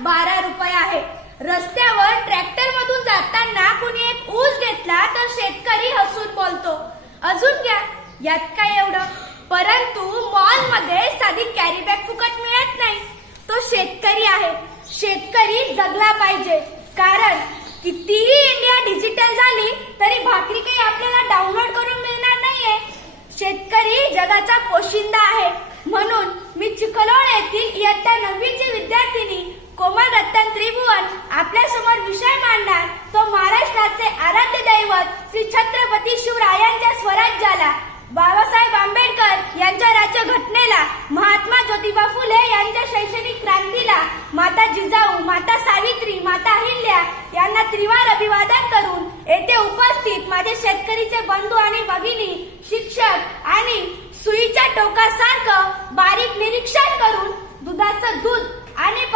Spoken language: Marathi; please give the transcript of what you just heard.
12 रुपये आहे. रस्त्यावर ट्रॅक्टर मधून जाताना कुणी एक ऊस घेतला तर शेतकरी हसून बोलतो, अजून घ्या, यात काय एवढं. परंतु मॉल मध्ये साधी कॅरी बॅग फुकट मिळत नाही. तो शेतकरी आहे. शेतकरी जगला पाहिजे, कारण कितीही इंडिया डिजिटल झाली तरी भाकरी काही आपल्याला डाउनलोड करून मिळणार नाहीये. शेतकरी जगाचा पोशिंदा आहे. म्हणून मी चिखलोड येथील इयत्ता 9वीची विद्यार्थिनी कोमल रतन त्रिभुवन आपल्या समोर विषय मांडणार तो महाराष्ट्राचे आराध्य दैवत श्री छत्रपती शिवरायांच्या स्वराज्याला, बाबासाहेब आंबेडकर यांच्या राज्यघटनेला, महात्मा ज्योतिबा फुले यांच्या शैक्षणिक क्रांतीला, माता जिजाऊ, माता सावित्री, माता अहिल्या यांना त्रिवार अभिवादन करून येथे उपस्थित माझे शेतकरीचे बंधू आणि भगिनी, शिक्षक आणि सुईच्या टोकासारखं बारीक निरीक्षण करून दुधाचं दूध आणि